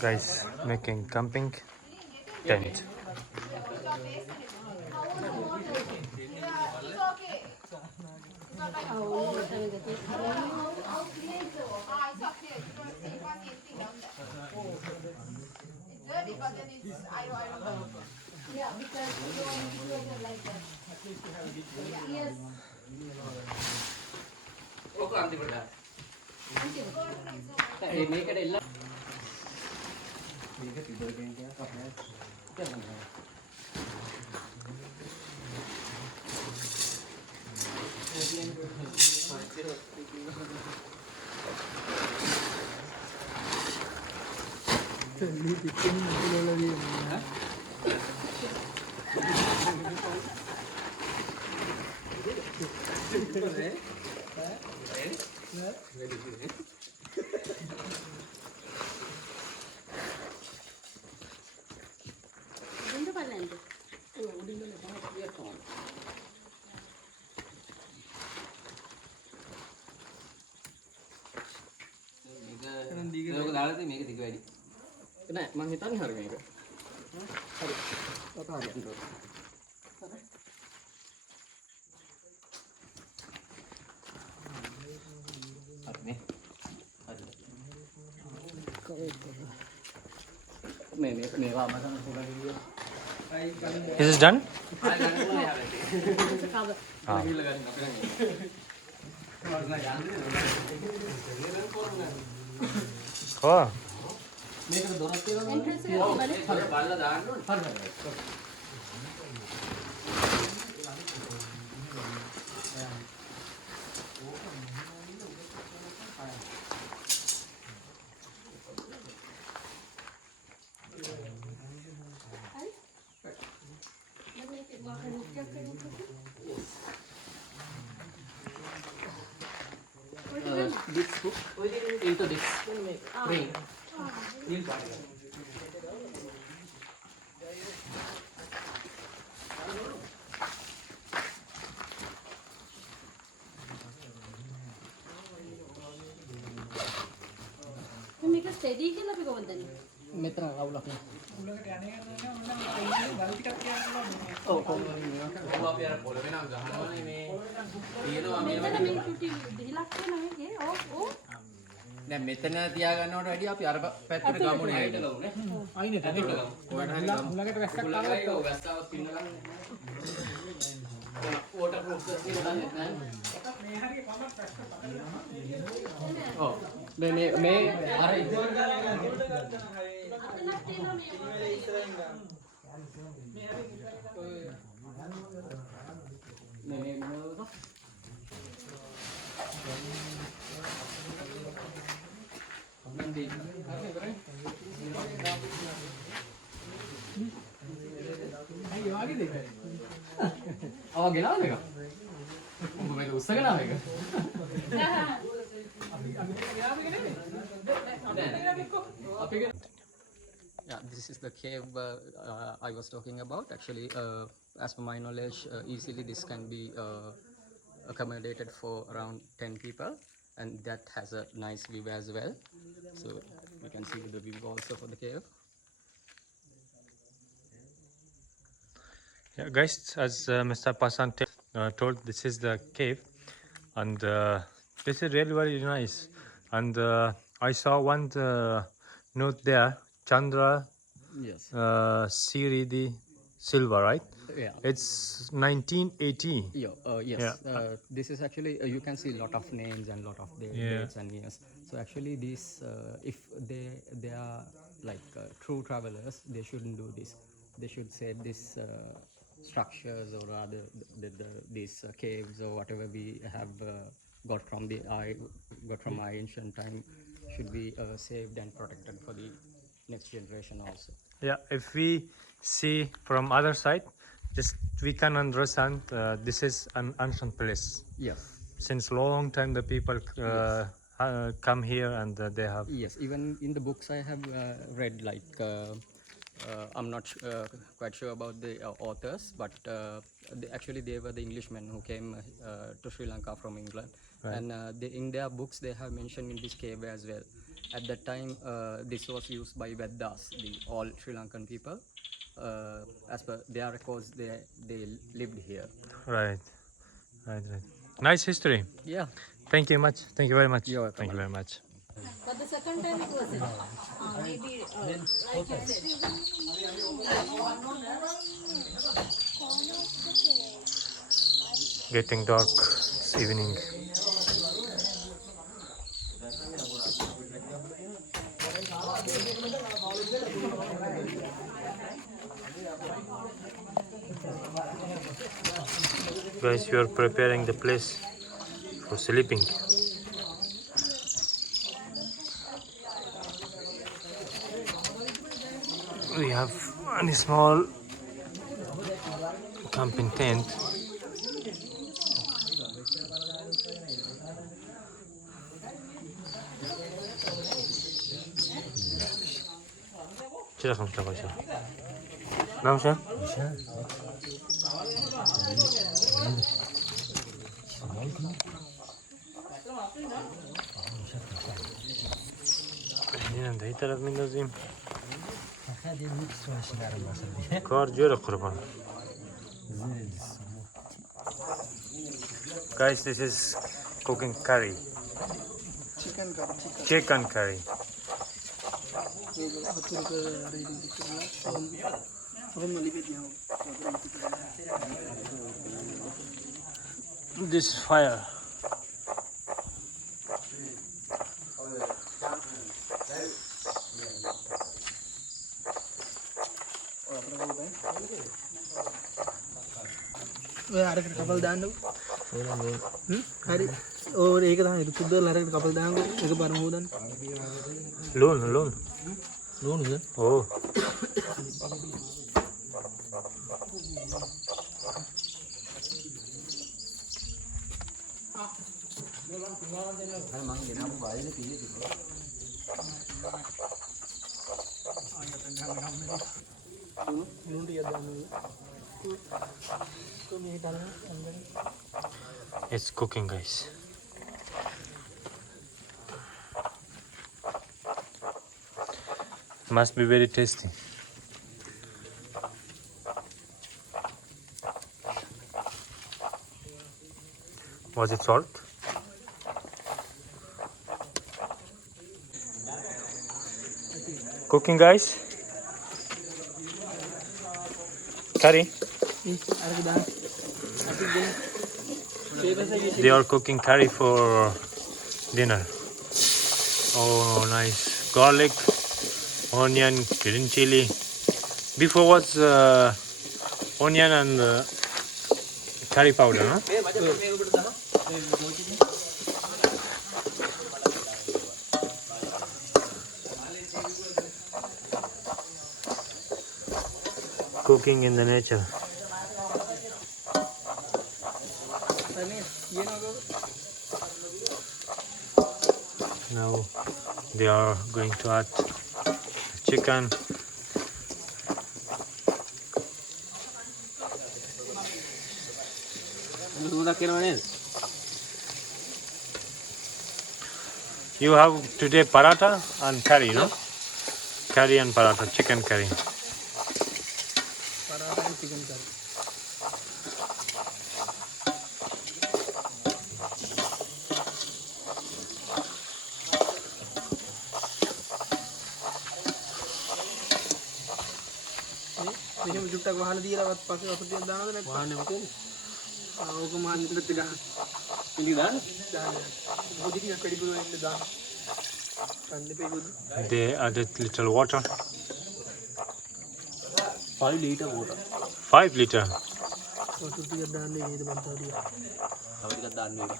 Guys making camping tent. මේක දාලා තියෙන්නේ මේක දිග වැඩි. නෑ මං හිතන්නේ හරි මේක. හරි. ඔක හරියට. හරිනේ. හරි. මේවා මම තමයි Is this done? Oh. This hook into this ring. මේක ස්ටඩි කියලා අපි කොහොමද දන්නේ? මෙතන අවුලක් නෑ. උලකට යන්නේ ඕන නම් ටිකක් කියන්න ඔව් කොහොමද අපි අර පොළවේ නම් ගහනවනේ මේ තියෙනවා මෙතන මේ චුටි දිලක් වෙන මේකේ ඕ දැන් මෙතන තියාගන්නවට වැඩිය අපි අර පැත්තට ගමුනේ ඇයිද ගමුනේ අයිනේ පැත්තට ගමු කොහට හරි ගමු උලකට වැස්සක් ආවොත් ඔව් වැස්සාවක් පින්න ගන්න වෝටර් ප්‍රූෆ් එකක් නෑ මේ හරිය කමක් වැස්ස ඔව් මේ අර ඉස්සර ගාලා ගන්න Awak gelar mereka? Mereka usah gelar mereka. Yeah, this is the cave I was talking about. Actually, as per my knowledge, easily this can be accommodated for around 10 people, and that has a nice view as well. So you can see the view also for the cave. Yeah, guys, as Mr. Pasang told, this is the cave, and this is really very nice. And I saw one note there, Chandra Yes. Siridi Silva, right? Yeah. It's 1980. Yes. Yeah. This is actually you can see a lot of names and lot of dates and years. So actually, these if they are like true travelers, they shouldn't do this. They should say this structures or rather these caves or whatever we have got from ancient time should be saved and protected for the next generation also. Yeah, if we see from other side, just we can understand this is an ancient place. Yes. Since long time the people come here and they have. Yes, even in the books I have read, like I'm not quite sure about the authors, but actually they were the Englishmen who came to Sri Lanka from England. Right. And in their books they have mentioned in this cave as well. At that time, this was used by Vedas, the all Sri Lankan people. As per their records, they lived here. Right. Right. Right. Nice history. Yeah. Thank you much. Thank you very much. You're welcome. Thank you very much. But the second time it wasn't. Maybe like I said. Getting dark. It's evening. Guys, we are preparing the place for sleeping. We have one small camping tent. Silakan kita baca. Nama siapa? Ini nanti taraf mendazim. Kar jura kurban. Guys, this is cooking curry. Chicken curry. This fire. අරකට couple දාන්නකො. හරි. ඕ ඒක තමයි සුද්දලා අරකට couple දාන්නකො. ඒක පරම හොදන්න. Loon. ලෝනුද? Oh. ලුණු ටිකක් දාන්න. It's cooking, guys. Must be very tasty. Was it salt? Cooking, guys. Curry. අරක දාන්න. අපි දෙන්න. They are cooking curry for dinner. Oh, nice. Garlic, onion, green chili. Before was onion and curry powder, huh? Cooking in the nature. Now they are going to add chicken. You have today paratha and curry, no? Curry and paratha, chicken curry. පරාටයි chicken curry. මෙහෙම චුට්ටක් වහලා දීලාවත් පස්සේ වතුර ටිකක් දානවද නැත්නම්? වහන්නේ මොකද? ඕක මහන් ඉන්නත් ගන්න. ඉලි දාන්න? දාන්න. පොඩි ටිකක් වැඩි පුරව ඉන්න දාන්න. කන්නේ පෙයි. They added little water. 5 liter water. 5 liter. වතුර ටිකක් දාන්නේ නේද මම තාදියා. තව ටිකක් දාන්න වෙයි.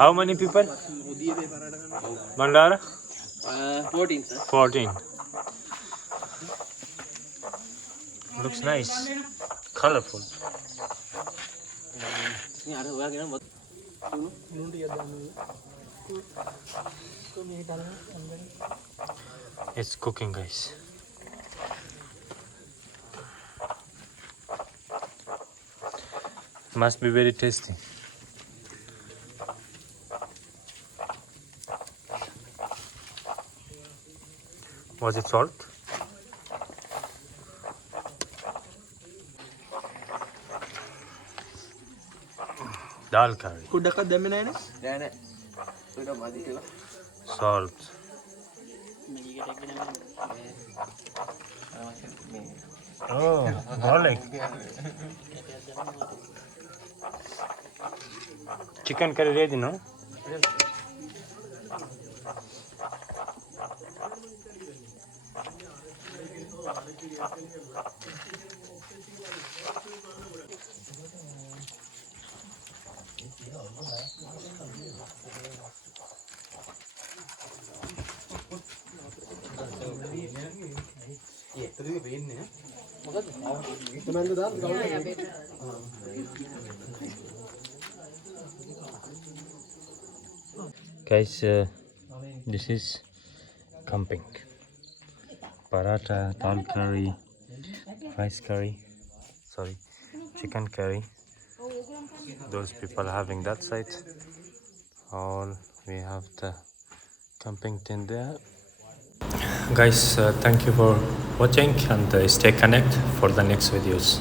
How many people? මොදියේ මේ පරාට ගන්න. Mandara? 14 sir. 14. Looks nice. Colorful. මේ අර ඔයාගෙන ලුණු ටිකක් දාන්න. මේ තරම අම්බෙන්. It's cooking, guys. Must be very tasty. Was it salt? Dal curry. කුඩක්වත් දැම්මේ නැහනේ. නෑ නෑ. ඒක මදි කියලා. Salt. Oh, garlic. Chicken curry ready, no? Guys, this is camping. Paratha, dal curry, rice curry, sorry, chicken curry. Those people are having that side. All we have the camping tent there. Guys, thank you for watching and stay connected for the next videos.